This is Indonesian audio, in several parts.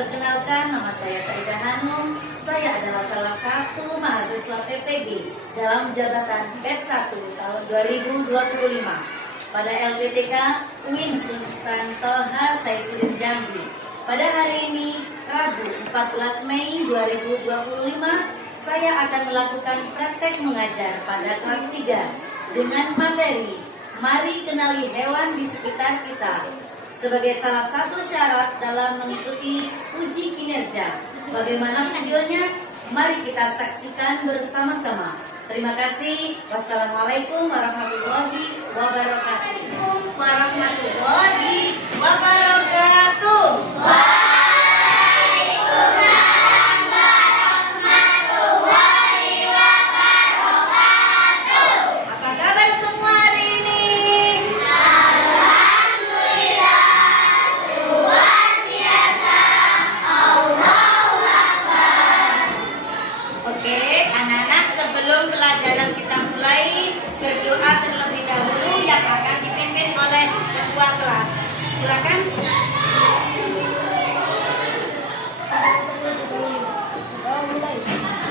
Perkenalkan, nama saya Saidah Hanum. Saya adalah salah satu mahasiswa PPG dalam jabatan PET 1 tahun 2025 pada LPTK UIN Sultan Toha Saifuddin Jambi. Pada hari ini, Rabu 14 Mei 2025, saya akan melakukan praktek mengajar pada kelas 3 dengan materi Mari Kenali Hewan di Sekitar Kita sebagai salah satu syarat dalam mengikuti uji kinerja. Bagaimana videonya? Mari kita saksikan bersama-sama. Terima kasih. Wassalamualaikum warahmatullahi wabarakatuh. Warahmatullahi wabarakatuh. Waalaikumsalam warahmatullahi wabarakatuh. Apa kabar semua hari ini? Alhamdulillah, luar biasa. Allahu Akbar. Oke, anak-anak, sebelum pelajaran kita mulai, berdoa terlebih dahulu yang akan dipimpin oleh ketua kelas. Silakan.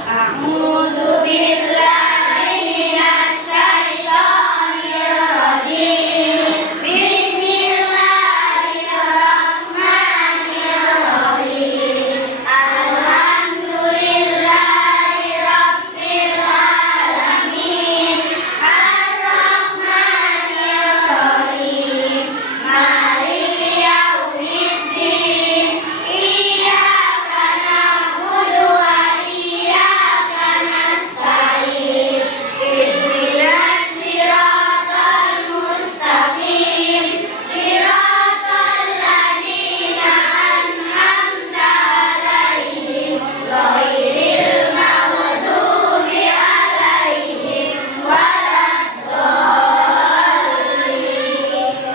A'udzu billahi minasyaitonir rajim. Bismillahirrahmanirrahim. Alhamdulillahi rabbil alamin. Ar-Rahmanir Rahim. Maliki yaumiddin. Iyyaka na'budu wa iyyaka nasta'in. Ihdinas siratal mustaqim. Siratal ladzina an'amta 'alaihim ghairil maghdubi 'alaihim waladdallin.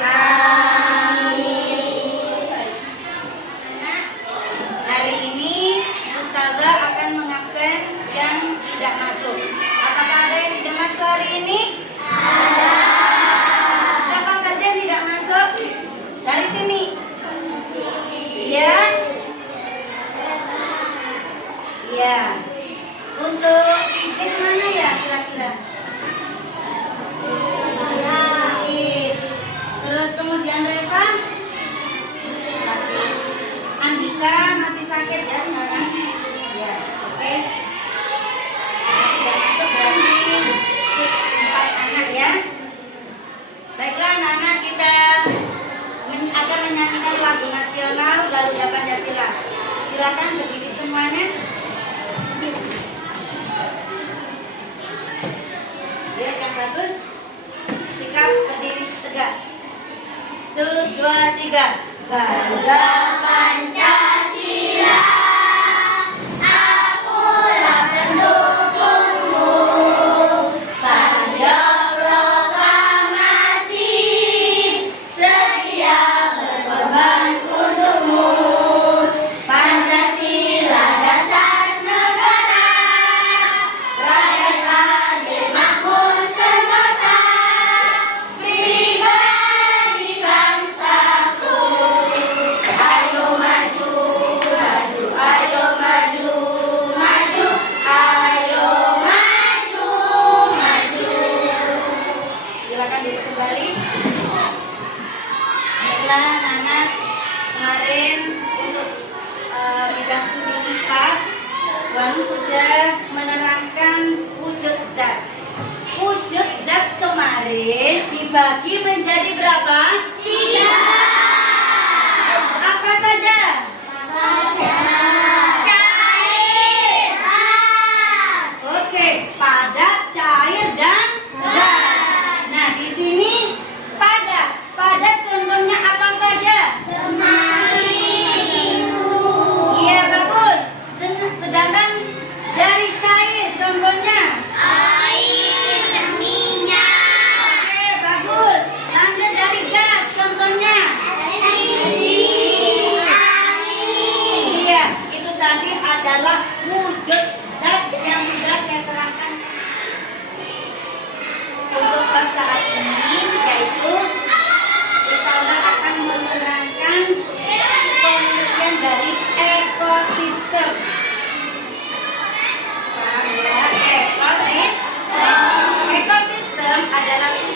Amin. Hari ini Ustazah akan mengabsen yang tidak masuk. Apakah ada yang tidak masuk hari ini? Ada. Siapa saja yang tidak masuk? Dari sini. Iya. Iya. Untuk izin mana ya kira-kira? Sakit. Terus kemudian Reva? Sakit. Andika masih sakit ya sekarang? Ya, oke. Tidak masuk berarti 4 anak ya. Baiklah anak-anak, kita akan menyanyikan lagu nasional Garuda Pancasila. Silakan berdiri semuanya. Ya, yang bagus. Sikap berdiri tegak. 1, 2, 3. Garuda Pancasila, akulah pendukungmu. Pada proklamasi, setia berkorban untukmu. Pancasila dasar negara, rakyat adil makmur sentosa, pribadi bangsaku. Ayo maju, maju, ayo maju, maju, ayo maju, maju. Silakan duduk kembali. Baiklah anak-anak, kemarin untuk bidang studi IPAS, Wan sudah menerangkan wujud zat. Wujud zat kemarin dibagi menjadi berapa? 3. Apa saja? Cair, gas. Oke, padat, cair, dan gas. Nah, di sini padat. Padat contohnya apa saja? Iya, bagus. Sedangkan dari cair contohnya? Air, minyak. Oke, bagus. Lanjut dari gas.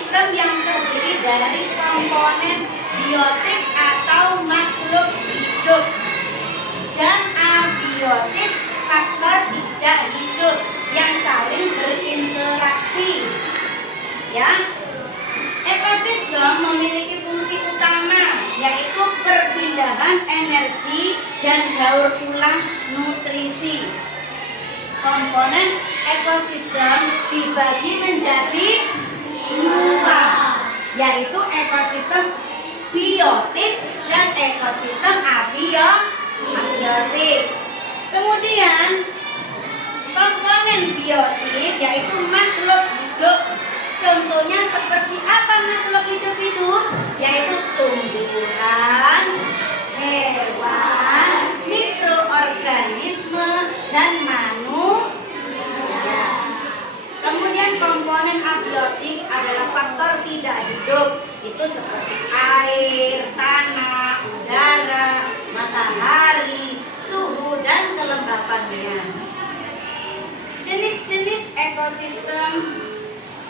ekosistem yang terdiri dari komponen biotik atau makhluk hidup dan abiotik faktor tidak hidup yang saling berinteraksi. Ya, ekosistem memiliki fungsi utama yaitu perpindahan energi dan daur ulang nutrisi. Komponen ekosistem dibagi menjadi dua, yaitu ekosistem biotik dan ekosistem abiotik. Kemudian komponen biotik yaitu makhluk hidup. Contohnya seperti apa makhluk hidup itu? Yaitu tumbuhan, hewan, mikroorganisme, dan manusia. Kemudian komponen abiotik adalah faktor tidak hidup. Itu seperti air, tanah, udara, matahari, suhu, dan kelembapannya. Jenis-jenis ekosistem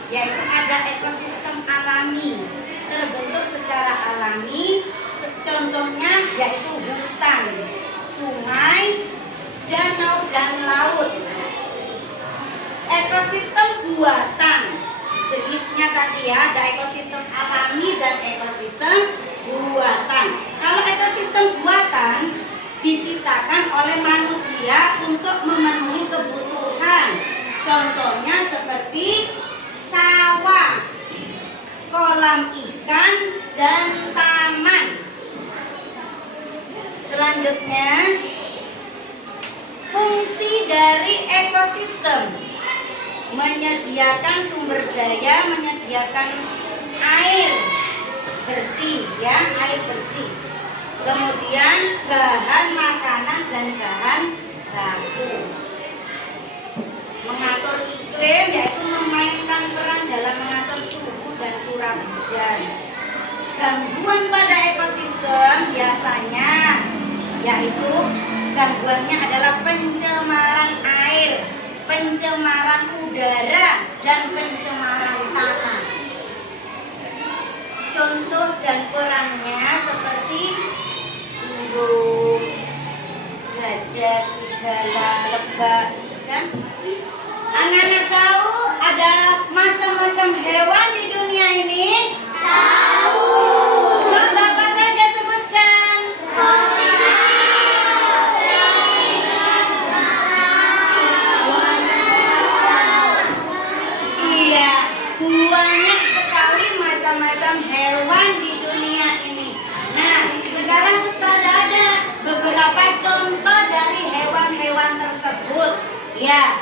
yaitu ada ekosistem alami, terbentuk secara alami, contohnya yaitu hutan, sungai, danau, dan laut. Ekosistem buatan, jenisnya tadi ya, ada ekosistem alami dan ekosistem buatan. Kalau ekosistem buatan diciptakan oleh manusia untuk memenuhi kebutuhan, contohnya seperti sawah, kolam ikan, dan taman. Selanjutnya, fungsi dari ekosistem menyediakan sumber daya, menyediakan air bersih, ya, air bersih. Kemudian bahan makanan dan bahan baku. Mengatur iklim yaitu memainkan peran dalam mengatur suhu dan curah hujan. Gangguan pada ekosistem biasanya yaitu gangguannya adalah pencemaran air, pencemaran udara, dan pencemaran tanah. Contoh dan perannya seperti burung, gajah, serigala, lebah, kan? Anak-anak tahu ada macam-macam hewan di dunia ini? Tahu. Coba apa saja sebutkan? Iya, banyak sekali macam-macam hewan di dunia ini. Nah, sekarang Ustazah ada beberapa contoh dari hewan-hewan tersebut. Ya,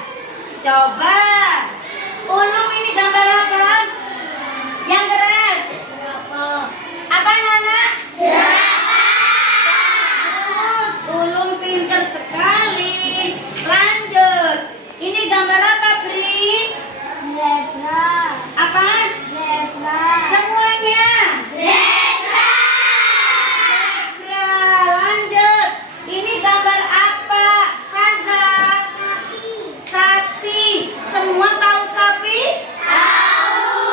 coba. Ulum ini gambar apa? Yang keras. Apa Nana? Bagus, Ulum pintar sekali. Lanjut. Ini gambar apa, Bri? Zebra. Apa? Zebra. Semuanya. Zebra. Zebra. Lanjut. Ini gambar apa? Faza. Sapi. Semua tahu sapi? Tahu.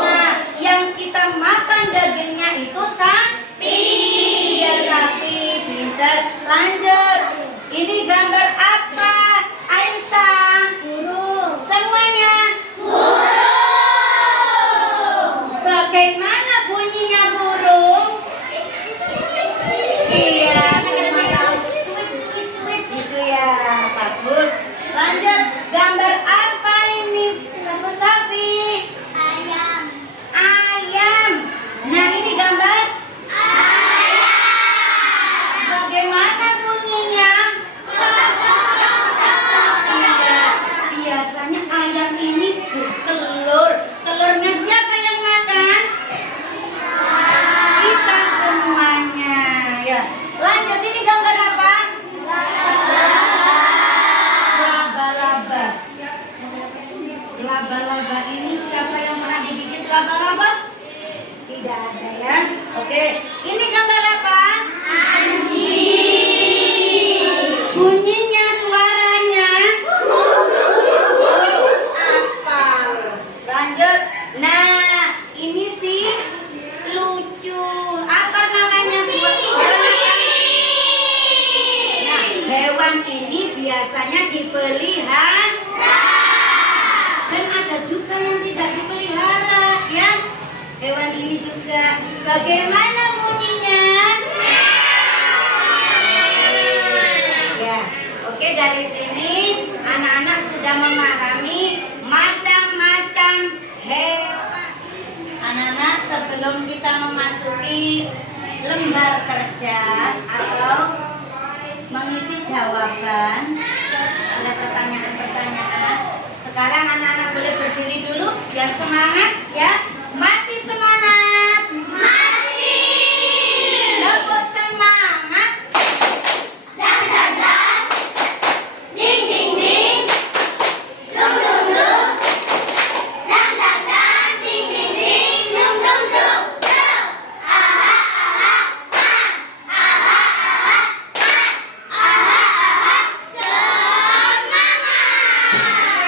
Nah, yang kita makan dagingnya itu sapi. Ya, sapi. Pintar. Lanjut. Ini gambar apa? Aisyah. Burung. Semuanya. Burung. Bagaimana bunyinya burung? Iya, semua tahu. Cuit-cuit-cuit gitu ya. Bagus. Lanjut. Gambar apa ini? Sapi. Ayam. Ayam. Nah, ini gambar. Bagaimana bunyinya? Iya, biasanya ayam ini bertelur. Telurnya siapa yang makan? Kita semuanya. Ya. Lanjut, ini gambar apa? Laba-laba. Laba-laba ini siapa yang pernah digigit laba-laba? Tidak ada ya. Oke, ini gambar apa? Bunyinya, suaranya. Apa? Lanjut. Nah, dipelihara. Dan ada juga yang tidak dipelihara, ya. Hewan ini juga. Bagaimana bunyinya? Ya, oke, dari sini anak-anak sudah memahami macam-macam hewan. Anak-anak, sebelum kita memasuki lembar kerja atau mengisi jawaban ada pertanyaan-pertanyaan, sekarang anak-anak boleh berdiri dulu biar semangat, ya. Masih semangat? Masih. Lebih semangat. Dan dan dan. Ding ding ding. Dum dum dum. Dan dan dan. Ding ding ding. Dum dum dum. Seru. Aha aha ah. Aha aha ah. Aha aha. Semangat.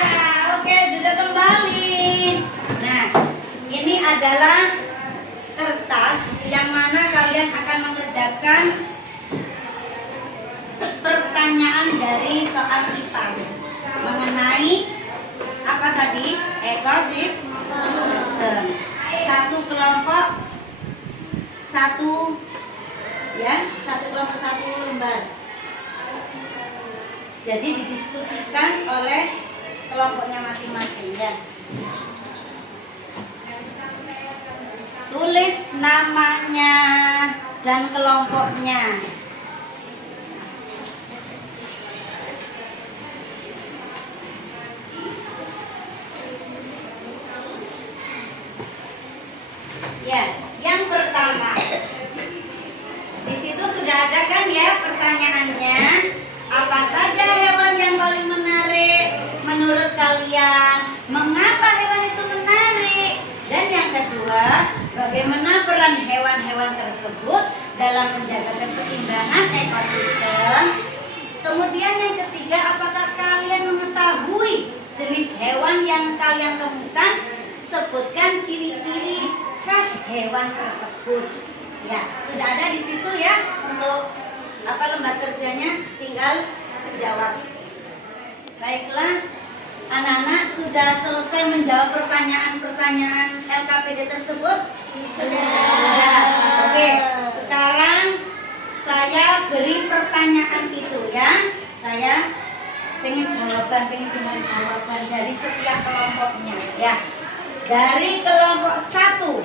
Ya, oke, duduk kembali. Nah, ini adalah kertas yang mana kalian akan mengerjakan pertanyaan dari soal IPAS mengenai apa tadi? Ekosistem. Satu kelompok satu, ya, satu kelompok satu lembar. Jadi didiskusikan oleh kelompoknya masing-masing, ya. Tulis namanya dan kelompoknya. Ya, yang pertama. Di situ sudah ada kan ya pertanyaannya. Apa saja hewan yang paling menarik menurut kalian? Mengapa hewan itu menarik? Dan yang kedua, bagaimana peran hewan-hewan tersebut dalam menjaga keseimbangan ekosistem? Kemudian yang ketiga, apakah kalian mengetahui jenis hewan yang kalian temukan? Sebutkan ciri-ciri khas hewan tersebut. Ya, sudah ada di situ ya untuk apa lembar kerjanya, tinggal jawab. Baiklah, anak-anak sudah selesai menjawab pertanyaan-pertanyaan LKPD tersebut? Sudah. Oke, sekarang saya beri pertanyaan itu, ya. Saya pengen dengar jawaban dari setiap kelompoknya, ya. Dari kelompok 1.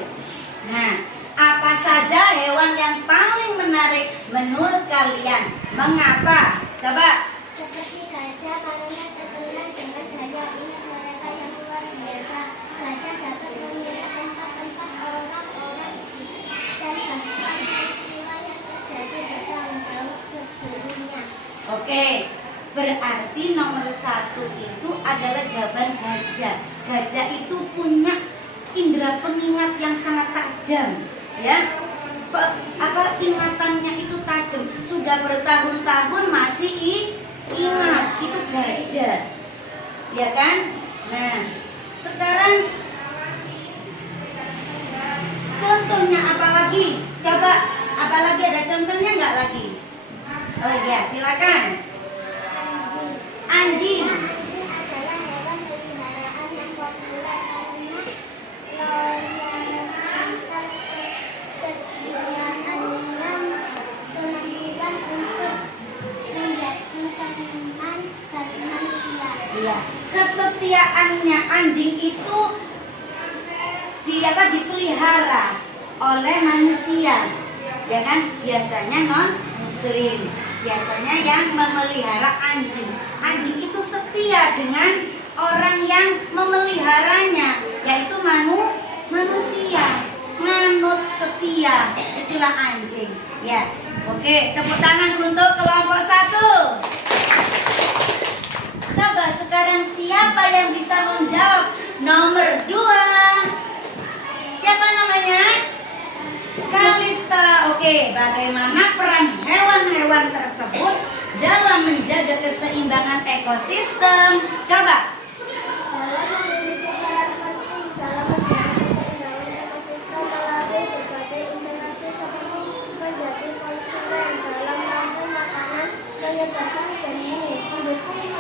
Nah, apa saja hewan yang paling menarik menurut kalian? Mengapa? Coba. Seperti gajah karena terkenal dengan daya ingat mereka yang luar biasa. Gajah dapat memilih tempat-tempat orang-orang dan bahkan peristiwa yang terjadi bertahun-tahun sebelumnya. Oke, berarti nomor 1 itu adalah jawaban gajah. Gajah itu punya indera pengingat yang sangat tajam, ya. Ingatannya itu tajam. Sudah bertahun-tahun masih ingat. Itu gajah, ya kan? Nah, sekarang contohnya apa lagi? Coba, apa lagi, ada contohnya nggak lagi? Oh iya, silakan. Anjing. Anjing adalah hewan peliharaan yang populer karena loyalitas kesetiaannya, kemampuan untuk menjadi teman bagi manusia. Iya, kesetiaannya anjing itu dipelihara oleh manusia, ya kan? Biasanya non muslim, biasanya yang memelihara anjing. Anjing itu setia dengan orang yang memeliharanya, yaitu manusia. Nganut setia, itulah anjing. Ya, oke, tepuk tangan untuk kelompok 1. Coba sekarang siapa yang bisa menjawab nomor 2? Siapa namanya? Kalista. Oke, bagaimana peran hewan-hewan tersebut dalam menjaga keseimbangan ekosistem? Coba. Dalam memiliki peran penting dalam menjaga keseimbangan ekosistem melalui berbagai interaksi seperti menjadi konsumen dalam rantai makanan, menyebarkan benih, mendukung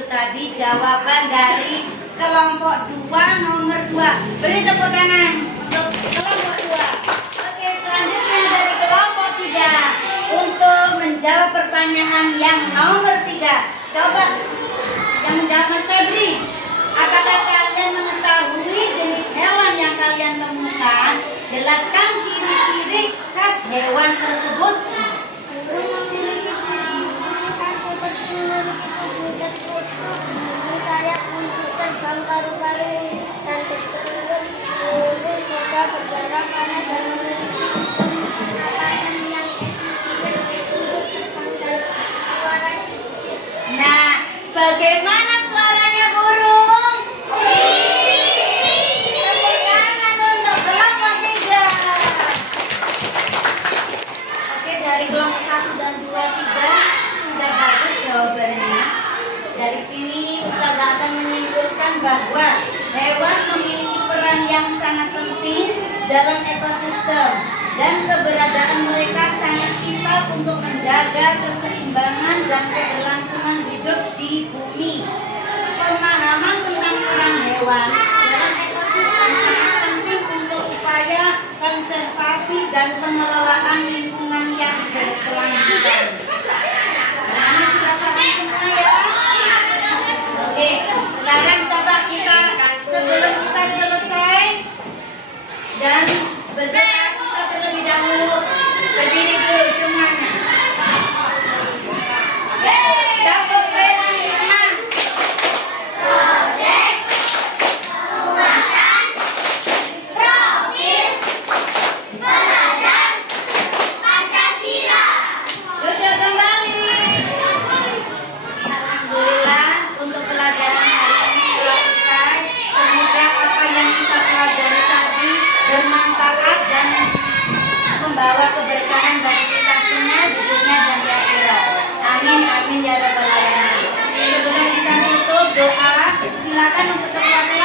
itu tadi jawaban dari kelompok 2 nomor 2. Beri tepuk tangan untuk kelompok 2. Oke, selanjutnya dari kelompok 3 untuk menjawab pertanyaan yang nomor 3. Coba yang menjawab Mas Febri. Apakah kalian mengetahui jenis hewan yang kalian temukan? Jelaskan ciri-ciri khas hewan tersebut. Burung memiliki ciri-ciri khas seperti memiliki tubuh tertutup, memiliki sayap untuk terbang, paru-paru dan tertelur. Burung juga berjarak panas dan memiliki sistem pernapasan yang efisien untuk terbang dan suara. Nah, bagaimana suaranya burung? Tepuk tangan untuk kelompok 3. Oke, dari kelompok 1 dan 2, 3 sudah bagus jawabannya. Dari sini Ustazah akan menyimpulkan bahwa hewan memiliki peran yang sangat penting dalam ekosistem dan keberadaan mereka sangat vital untuk menjaga keseimbangan dan keberlangsungan hidup di bumi. Pemahaman tentang peran hewan dalam ekosistem sangat penting untuk upaya konservasi dan pengelolaan lingkungan yang berkelanjutan. Nah, sudah paham semua ya? Oke, sekarang coba kita sebelum kita selesai dan berdoa, kita terlebih dahulu berdiri dulu semuanya. Dapur Feli 6. Duduk kembali. Alhamdulillah untuk pelajaran hari ini telah usai. Semoga apa yang kita pelajari tadi bermanfaat dan membawa keberkahan bagi kita semua di dunia dan di akhirat. Amin amin ya rabbal alamin. Sebelum kita tutup doa, silakan untuk ketua